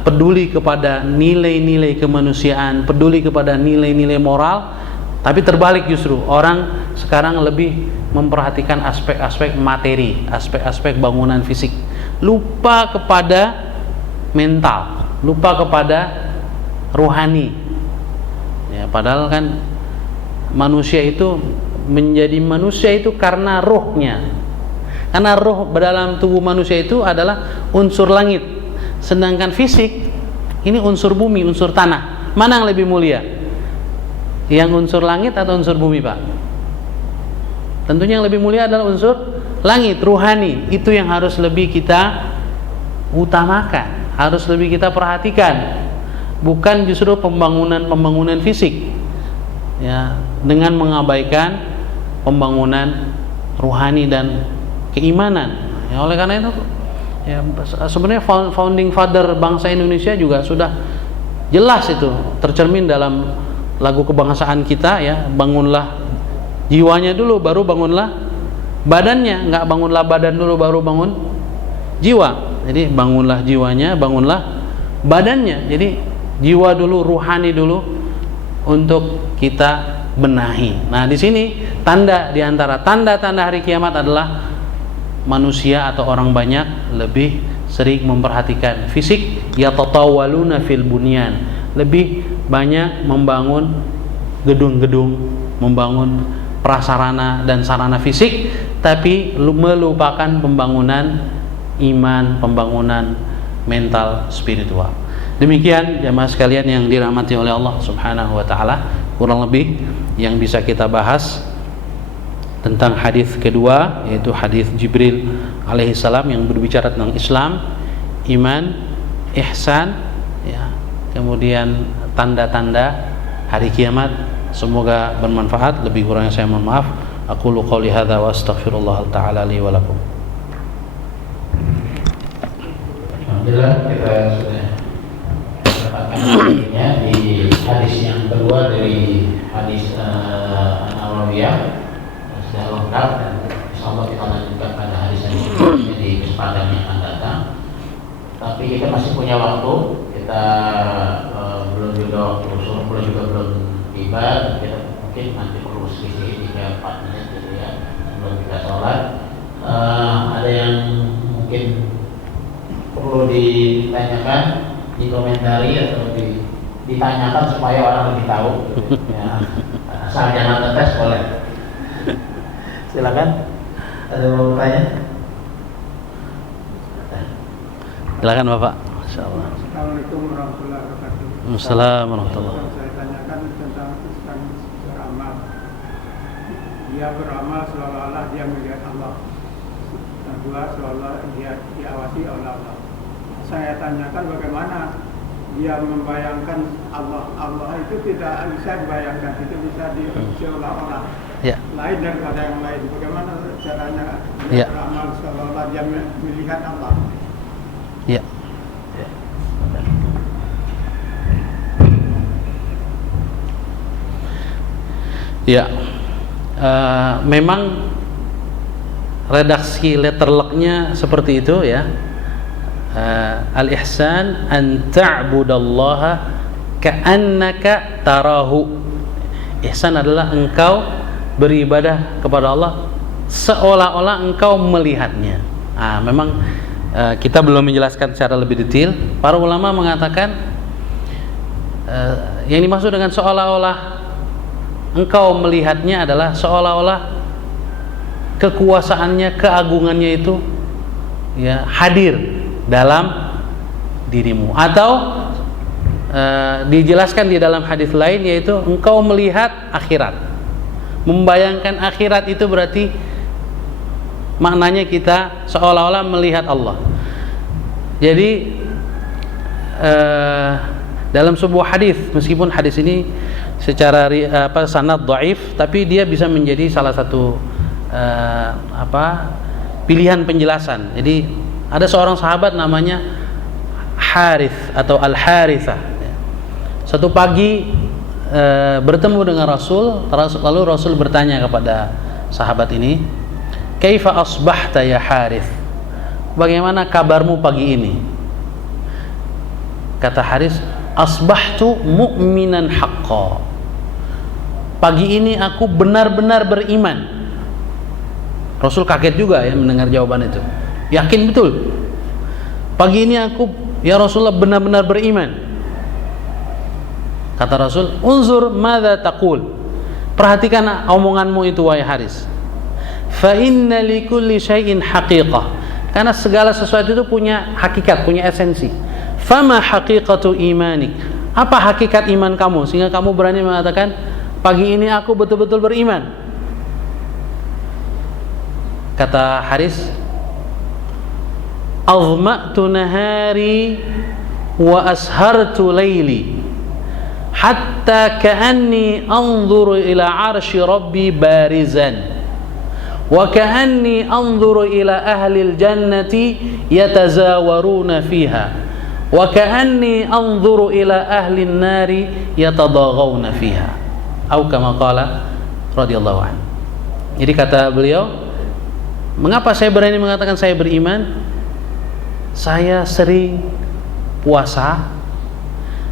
peduli kepada nilai-nilai kemanusiaan, peduli kepada nilai-nilai moral. Tapi terbalik, justru orang sekarang lebih memperhatikan aspek-aspek materi, aspek-aspek bangunan fisik, lupa kepada mental, lupa kepada rohani. Ya, padahal kan manusia itu menjadi manusia itu karena rohnya. Karena roh dalam tubuh manusia itu adalah unsur langit, sedangkan fisik ini unsur bumi, unsur tanah. Mana yang lebih mulia? Yang unsur langit atau unsur bumi, Pak? Tentunya yang lebih mulia adalah unsur langit, ruhani. Itu yang harus lebih kita utamakan, harus lebih kita perhatikan, bukan justru pembangunan fisik, ya, dengan mengabaikan pembangunan ruhani dan keimanan. Ya, oleh karena itu, ya, sebenarnya founding father bangsa Indonesia juga sudah jelas itu tercermin dalam lagu kebangsaan kita, ya, bangunlah jiwanya dulu baru bangunlah badannya, nggak bangunlah badan dulu baru bangun jiwa. Jadi bangunlah jiwanya, bangunlah badannya. Jadi jiwa dulu, ruhani dulu untuk kita benahi. Nah, di sini di antara tanda-tanda hari kiamat adalah manusia atau orang banyak lebih sering memperhatikan fisik, yatatawaluna fil bunyan, lebih banyak membangun gedung-gedung, membangun prasarana dan sarana fisik, tapi melupakan pembangunan iman, pembangunan mental spiritual. Demikian jamaah sekalian yang dirahmati oleh Allah Subhanahu wa taala, kurang lebih yang bisa kita bahas tentang hadis kedua, yaitu hadis Jibril alaihissalam yang berbicara tentang Islam, iman, ihsan, ya, kemudian tanda-tanda hari kiamat. Semoga bermanfaat. Lebih kurangnya saya mohon maaf. Aqulu qouli hadza wa astaghfirullah taala li wa lakum. Alhamdulillah, kita sudah mendapatkan di hadis yang kedua dari hadis An-Nawawiyah, sudah lengkap, dan insyaallah kita lanjutkan pada hadis yang berikutnya di kesempatan yang akan datang. Tapi kita masih punya waktu, kita kita belum juga belum tiba, kita mungkin nanti perlu selisih 3-4 menit gitu ya sebelum kita sholat. Ada yang mungkin perlu ditanyakan, dikomentari atau ditanyakan supaya orang lebih tahu gitu. Ya, asal jangan ngetes boleh. Silakan. Ada yang mau bertanya? Silakan Bapak. Insyaallah. Assalamualaikum warahmatullahi wabarakatuh. Waalaikumsalam warahmatullahi wabarakatuh. Saya tanyakan tentang Islam beramal. Dia beramal seolah-olah dia melihat Allah. Kedua, seolah dia diawasi oleh Allah. Saya tanyakan bagaimana dia membayangkan Allah itu tidak bisa dibayangkan, itu bisa seolah-olah lain daripada yang lain. Bagaimana caranya dia beramal seolah-olah dia melihat Allah? Ya. Ya, memang redaksi letterlocknya seperti itu ya. Al-ihsan an ta'budallaha ka'annaka tarahu. Ihsan adalah engkau beribadah kepada Allah seolah-olah engkau melihatnya. Memang kita belum menjelaskan secara lebih detail. Para ulama mengatakan yang dimaksud dengan seolah-olah engkau melihatnya adalah seolah-olah kekuasaannya, keagungannya itu ya hadir dalam dirimu. Atau dijelaskan di dalam hadis lain, yaitu engkau melihat akhirat. Membayangkan akhirat itu berarti maknanya kita seolah-olah melihat Allah. Jadi dalam sebuah hadis, meskipun hadis ini secara sanad dhaif, tapi dia bisa menjadi salah satu pilihan penjelasan. Jadi ada seorang sahabat namanya Harith atau Al-Harithah. Satu pagi bertemu dengan Rasul, lalu Rasul bertanya kepada sahabat ini, "Kaifa asbahta ya Harith?" Bagaimana kabarmu pagi ini? Kata Harith, "Asbahtu mu'minan haqqan." Pagi ini aku benar-benar beriman. Rasul kaget juga ya mendengar jawaban itu. Yakin betul. Pagi ini aku, ya Rasulullah, benar-benar beriman. Kata Rasul, "Unzur madza taqul." Perhatikan omonganmu itu wahai Haris. "Fa inna likulli syai'in haqiqah." Karena segala sesuatu itu punya hakikat, punya esensi. "Fama haqiqatu imanik?" Apa hakikat iman kamu sehingga kamu berani mengatakan pagi ini aku betul-betul beriman? Kata Haris, "Azma'tu nahari wa ashartu layli hatta ka'anni anzuru ila 'arsy rabbi barizan wa ka'anni anzuru ila ahli al-jannati yatazawaruna fiha wa ka'anni anzuru ila ahli an-nari yatadaghawna fiha." Atau kama qala radhiyallahu anhu. Jadi kata beliau, mengapa saya berani mengatakan saya beriman? Saya sering puasa,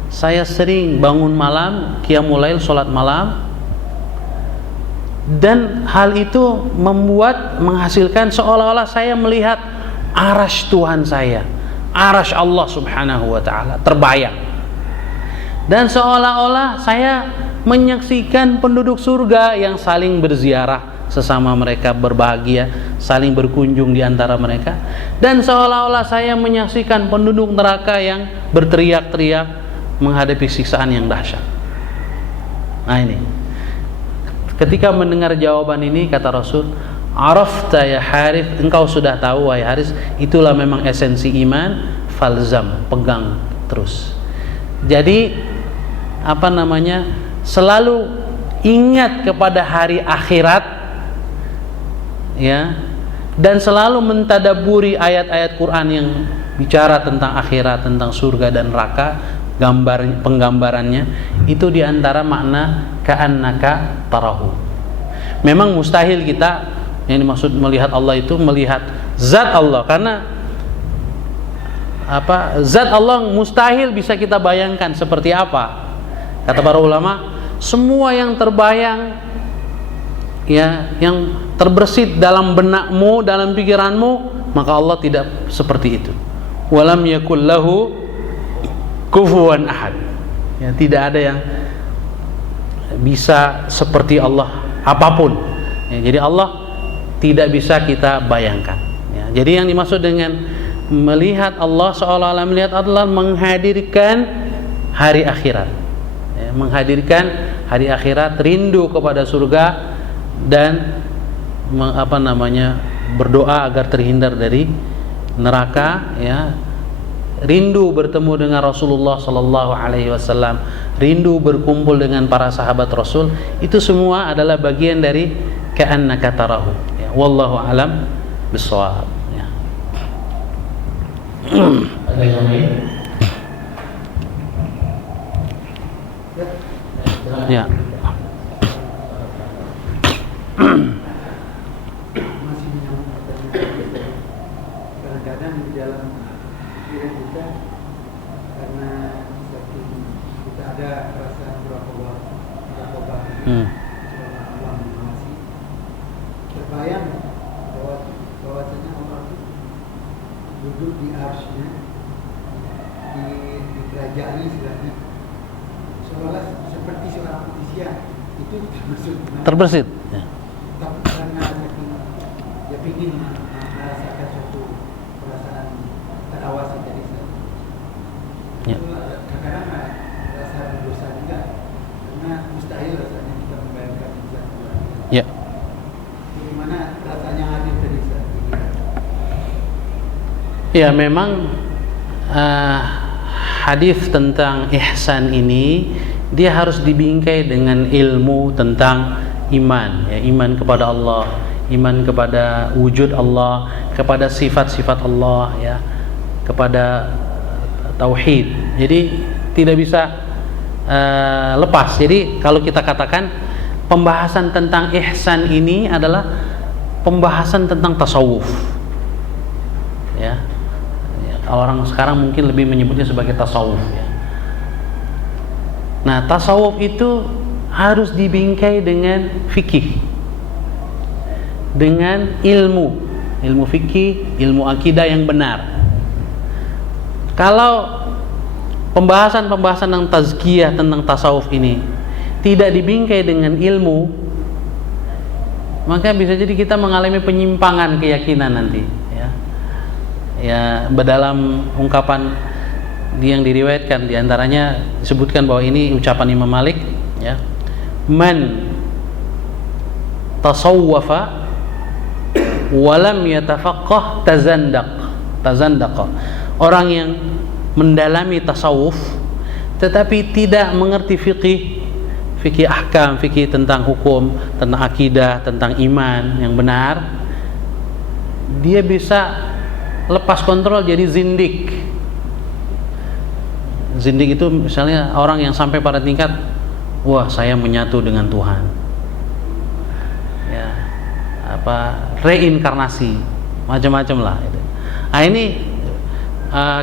saya sering bangun malam, qiyamul lail, salat malam, dan hal itu menghasilkan seolah-olah saya melihat arasy Tuhan saya, arasy Allah subhanahu wa ta'ala terbayang, dan seolah-olah saya menyaksikan penduduk surga yang saling berziarah sesama mereka, berbahagia, saling berkunjung di antara mereka, dan seolah-olah saya menyaksikan penduduk neraka yang berteriak-teriak menghadapi siksaan yang dahsyat. Nah ini, ketika mendengar jawaban ini, kata Rasul, "Arafta ya Harith, engkau sudah tahu wahai Haris, itulah memang esensi iman, falzam, pegang terus." Jadi selalu ingat kepada hari akhirat ya, dan selalu mentadaburi ayat-ayat Quran yang bicara tentang akhirat, tentang surga dan neraka, penggambarannya itu diantara makna ka'annaka tarahu. Memang mustahil kita yang dimaksud melihat Allah itu melihat zat Allah, karena zat Allah mustahil bisa kita bayangkan seperti apa. Kata para ulama, semua yang terbayang, ya, yang terbersit dalam benakmu, dalam pikiranmu, maka Allah tidak seperti itu. Walam yakul lahu kufuwan ahad. Ya, tidak ada yang bisa seperti Allah apapun. Ya, jadi Allah tidak bisa kita bayangkan. Ya, jadi yang dimaksud dengan melihat Allah seolah-olah melihat Allah menghadirkan hari akhirat, ya, menghadirkan hari akhirat, rindu kepada surga dan berdoa agar terhindar dari neraka, ya, rindu bertemu dengan Rasulullah Sallallahu Alaihi Wasallam, rindu berkumpul dengan para sahabat Rasul. Itu semua adalah bagian dari ka'annaka tarahu. Ya, wallahu alam bissawab. Ada yang lain? Ya. Masih menyambung pertanyaan, kadang-kadang di dalam pikiran kita, karena kita ada rasa muraqabah Allah mengawasi, terbayang bahwasanya Allah duduk di arsy-Nya, di kerajaan istilahnya, seolah seperti seorang manusia. Itu Terbersit. Ya. tapi karena dia ingin merasakan suatu perasaan terawasi dari saya. Ya. Itu kadang-kadang rasa berdosa juga, karena mustahil rasanya kita membayangkan zat Allah. Ya. Bagaimana rasanya hadir dari zat ini? Ya, memang hadis tentang ihsan ini dia harus dibingkai dengan ilmu tentang iman, ya, iman kepada Allah, iman kepada wujud Allah, kepada sifat-sifat Allah, ya, kepada tauhid. Jadi tidak bisa lepas. Jadi kalau kita katakan pembahasan tentang ihsan ini adalah pembahasan tentang tasawuf, ya. Orang sekarang mungkin lebih menyebutnya sebagai tasawuf, ya. Nah, tasawuf itu harus dibingkai dengan fikih, dengan ilmu fikih, ilmu akidah yang benar. Kalau pembahasan tentang tazkiyah, tentang tasawuf ini tidak dibingkai dengan ilmu, maka bisa jadi kita mengalami penyimpangan keyakinan nanti, ya, dalam ungkapan yang diriwayatkan diantaranya disebutkan bahwa ini ucapan Imam Malik, ya, man tasawwafa walam yatafaqqah tazandaqa. Orang yang mendalami tasawuf tetapi tidak mengerti fikih ahkam, fikih tentang hukum, tentang akidah, tentang iman yang benar, dia bisa lepas kontrol jadi zindik. Zindik itu misalnya orang yang sampai pada tingkat, wah, saya menyatu dengan Tuhan, ya, reinkarnasi, macam-macam lah itu. Nah, ini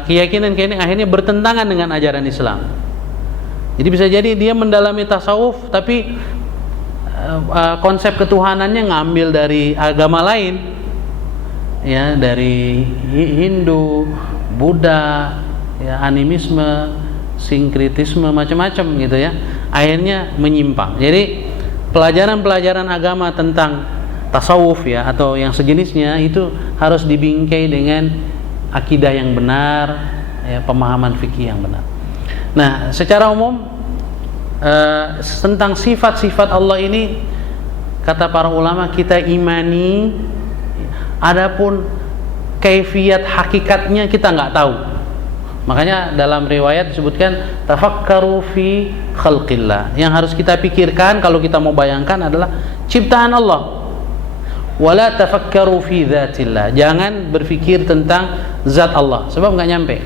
keyakinan akhirnya bertentangan dengan ajaran Islam. Jadi bisa jadi dia mendalami tasawuf tapi konsep ketuhanannya ngambil dari agama lain, ya, dari Hindu, Buddha, ya, animisme, sinkritisme, macam-macam gitu, ya. Akhirnya menyimpang. Jadi pelajaran-pelajaran agama tentang tasawuf, ya, atau yang sejenisnya itu harus dibingkai dengan akidah yang benar, ya, pemahaman fikih yang benar. Nah, secara umum tentang sifat-sifat Allah ini kata para ulama kita imani, adapun kaifiyat hakikatnya kita nggak tahu. Makanya dalam riwayat disebutkan tafakkaru fi khalqillah. Yang harus kita pikirkan kalau kita mau bayangkan adalah ciptaan Allah. Wala tafakkaru fi dzatillah. Jangan berpikir tentang zat Allah, sebab nggak nyampe.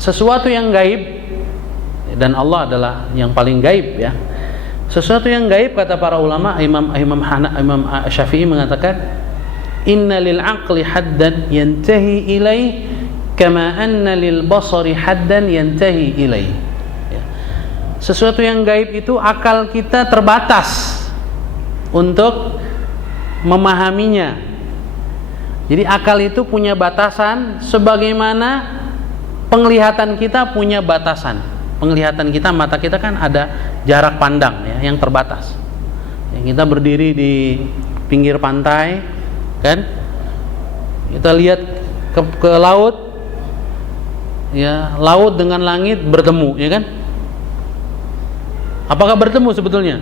Sesuatu yang gaib, dan Allah adalah yang paling gaib, ya. Sesuatu yang gaib kata para ulama, Imam Syafi'i mengatakan inna lil aqli haddan yantahi ilaih kama anna lil basari haddan yantahi ilaih. Ya. Sesuatu yang gaib itu akal kita terbatas untuk memahaminya. Jadi akal itu punya batasan sebagaimana penglihatan kita punya batasan. Penglihatan kita, mata kita kan ada jarak pandang ya, yang terbatas. Ya, kita berdiri di pinggir pantai kan, kita lihat ke laut, ya, laut dengan langit bertemu, ya kan? Apakah bertemu sebetulnya?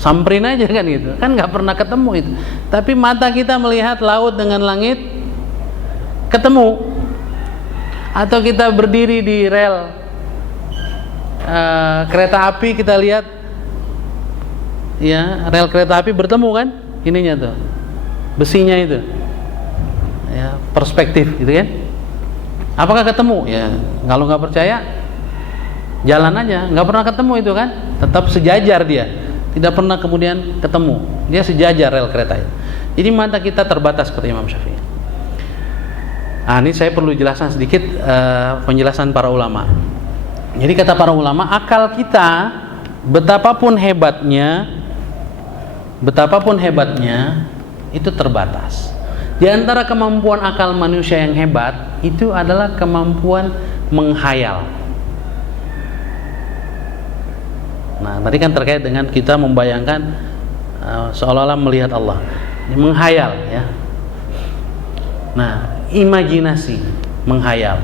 Samperin aja kan gitu, kan nggak pernah ketemu itu. Tapi mata kita melihat laut dengan langit ketemu. Atau kita berdiri di rel kereta api, kita lihat ya rel kereta api bertemu kan, ininya tuh, besinya itu, ya, perspektif gitu kan. Apakah ketemu? Ya kalau nggak percaya jalan aja, nggak pernah ketemu itu kan, tetap sejajar dia. Tidak pernah kemudian ketemu, dia sejajar rel kereta itu. Jadi mata kita terbatas, kata Imam Syafi'i. Nah, ini saya perlu jelaskan sedikit penjelasan para ulama. Jadi kata para ulama, akal kita betapapun hebatnya itu terbatas. Di antara kemampuan akal manusia yang hebat itu adalah kemampuan menghayal. Nah, tadi kan terkait dengan kita membayangkan seolah-olah melihat Allah, menghayal ya. Nah, imajinasi, menghayal.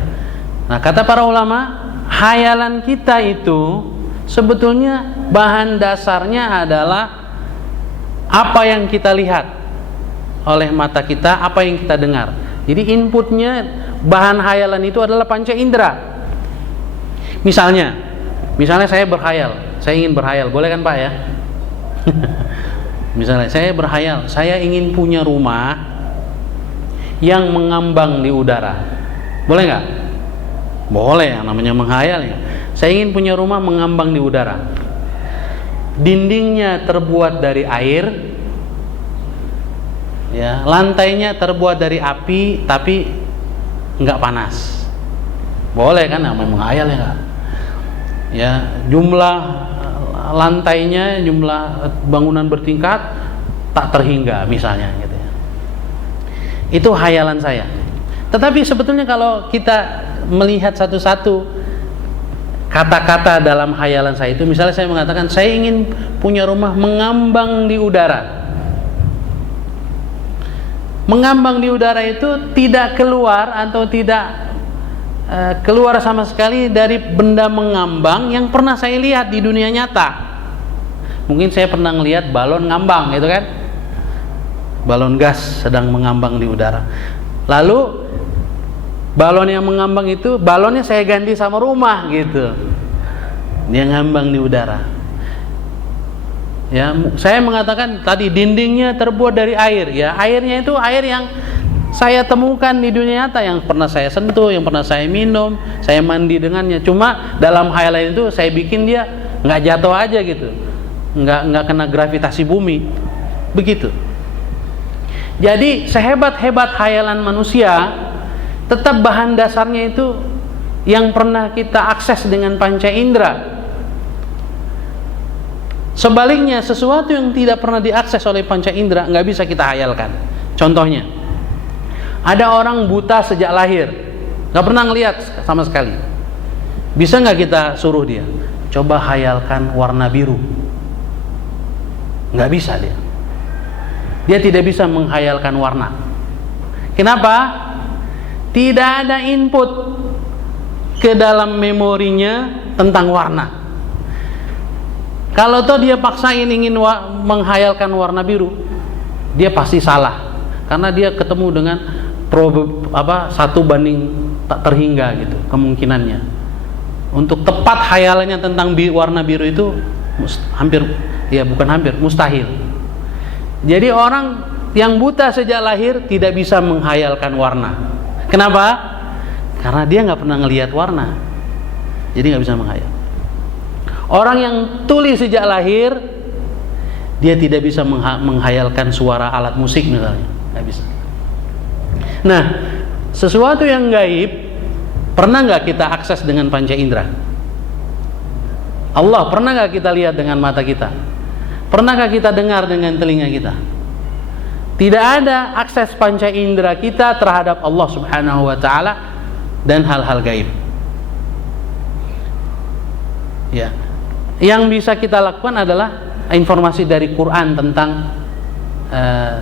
Nah, kata para ulama, hayalan kita itu sebetulnya bahan dasarnya adalah apa yang kita lihat oleh mata kita, apa yang kita dengar. Jadi inputnya, bahan hayalan itu adalah panca indera. Misalnya saya berhayal, saya ingin berhayal, boleh kan Pak ya? Misalnya saya berhayal, saya ingin punya rumah yang mengambang di udara, boleh nggak? Boleh, yang namanya menghayal ya. Saya ingin punya rumah mengambang di udara, dindingnya terbuat dari air, ya, lantainya terbuat dari api tapi nggak panas, boleh kan? Namanya menghayal ya nggak? Ya, jumlah lantainya, jumlah bangunan bertingkat tak terhingga misalnya gitu ya. Itu hayalan saya. Tetapi sebetulnya kalau kita melihat satu-satu kata-kata dalam hayalan saya itu, misalnya saya mengatakan saya ingin punya rumah mengambang di udara. Mengambang di udara itu tidak keluar atau tidak keluar sama sekali dari benda mengambang yang pernah saya lihat di dunia nyata. Mungkin saya pernah melihat balon ngambang gitu kan, balon gas sedang mengambang di udara. Lalu balon yang mengambang itu, balonnya saya ganti sama rumah gitu, dia ngambang di udara. Ya, saya mengatakan tadi dindingnya terbuat dari air. Ya, airnya itu air yang saya temukan di dunia nyata, yang pernah saya sentuh, yang pernah saya minum, saya mandi dengannya. Cuma dalam hayalan itu saya bikin dia nggak jatuh aja gitu, nggak kena gravitasi bumi, begitu. Jadi sehebat-hebat hayalan manusia, tetap bahan dasarnya itu yang pernah kita akses dengan panca indera. Sebaliknya, sesuatu yang tidak pernah diakses oleh panca indera nggak bisa kita hayalkan. Contohnya, ada orang buta sejak lahir, nggak pernah ngelihat sama sekali. Bisa nggak kita suruh dia coba hayalkan warna biru? Nggak bisa dia. Dia tidak bisa menghayalkan warna. Kenapa? Tidak ada input ke dalam memorinya tentang warna. Kalau toh dia paksain ingin menghayalkan warna biru, dia pasti salah, karena dia ketemu dengan 1 banding tak terhingga gitu kemungkinannya. Untuk tepat hayalannya tentang warna biru itu mustahil. Jadi orang yang buta sejak lahir tidak bisa menghayalkan warna. Kenapa? Karena dia nggak pernah ngelihat warna, jadi nggak bisa menghayal. Orang yang tuli sejak lahir, dia tidak bisa menghayalkan suara alat musik misalnya, nggak bisa. Nah, sesuatu yang gaib pernah nggak kita akses dengan panca indera? Allah pernah nggak kita lihat dengan mata kita? Pernahkah kita dengar dengan telinga kita? Tidak ada akses panca indera kita terhadap Allah Subhanahu wa taala dan hal-hal gaib. Ya. Yang bisa kita lakukan adalah informasi dari Quran tentang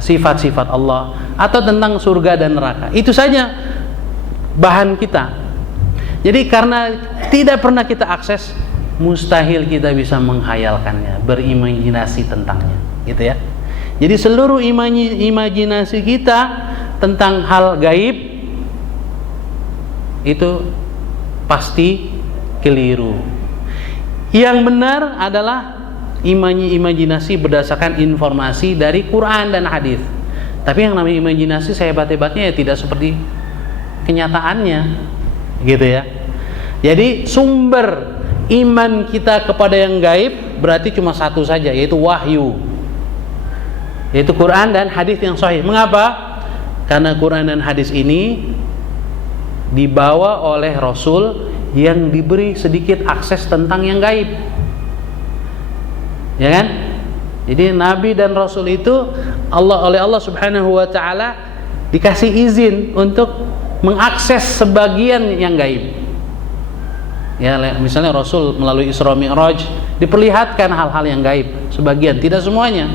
sifat-sifat Allah atau tentang surga dan neraka. Itu saja bahan kita. Jadi karena tidak pernah kita akses, mustahil kita bisa menghayalkannya, berimajinasi tentangnya, gitu ya. Jadi seluruh imajinasi kita tentang hal gaib itu pasti keliru. Yang benar adalah imajinasi berdasarkan informasi dari Quran dan hadis. Tapi yang namanya imajinasi sehebat-hebatnya ya tidak seperti kenyataannya, gitu ya. Jadi sumber iman kita kepada yang gaib berarti cuma satu saja, yaitu wahyu, yaitu Quran dan hadis yang sahih. Mengapa? Karena Quran dan hadis ini dibawa oleh Rasul yang diberi sedikit akses tentang yang gaib, ya kan? Jadi Nabi dan Rasul itu oleh Allah Subhanahu wa taala dikasih izin untuk mengakses sebagian yang gaib. Ya, misalnya Rasul melalui Isra Mi'raj diperlihatkan hal-hal yang gaib, sebagian, tidak semuanya.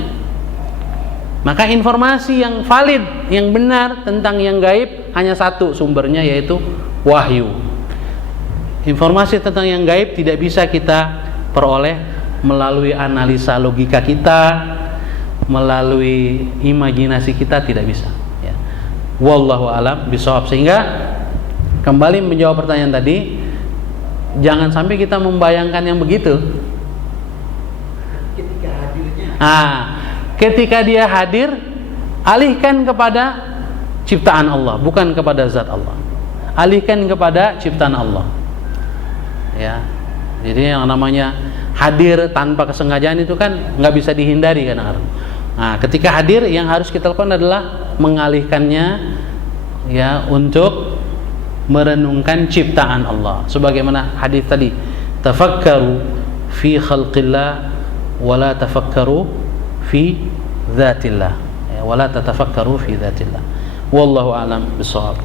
Maka informasi yang valid, yang benar tentang yang gaib hanya satu sumbernya, yaitu wahyu. Informasi tentang yang gaib tidak bisa kita peroleh melalui analisa logika kita, melalui imajinasi kita, tidak bisa, ya. Wallahu a'lam bishawab. Sehingga kembali menjawab pertanyaan tadi, jangan sampai kita membayangkan yang begitu. Ketika hadirnya. Ketika dia hadir, alihkan kepada ciptaan Allah, bukan kepada zat Allah. Alihkan kepada ciptaan Allah. Ya. Jadi yang namanya hadir tanpa kesengajaan itu kan nggak bisa dihindari kadang-kadang. Nah, ketika hadir yang harus kita lakukan adalah mengalihkannya, ya, untuk merenungkan ciptaan Allah. Sebagaimana hadis tadi, tafakkaru fi khalqillah wa la tafakkaru fi dzatillah, ya, wa la tatafakkaru fi dzatillah. Wallahu a'lam bishawab.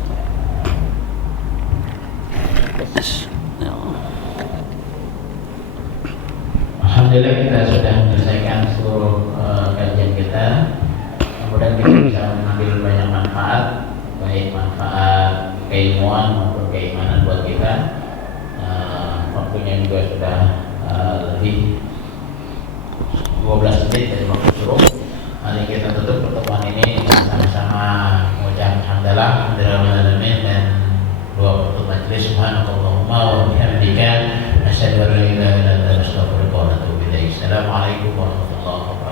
Alhamdulillah kita sudah menyelesaikan seluruh kajian kita. Kemudian kita bisa mengambil banyak manfaat, baik manfaat keilmuan maupun keimanan buat kita. Waktunya juga sudah lebih 12 menit dari waktu suruh. Mari kita tutup pertemuan ini sama-sama mengucap hamdalah alamin dan doa untuk majelis. Subhanakallahumma wa bihamdika asyhadu an la ilaha illa anta astaghfiruka wa atubu ilaik. Assalamualaikum warahmatullahi wabarakatuh.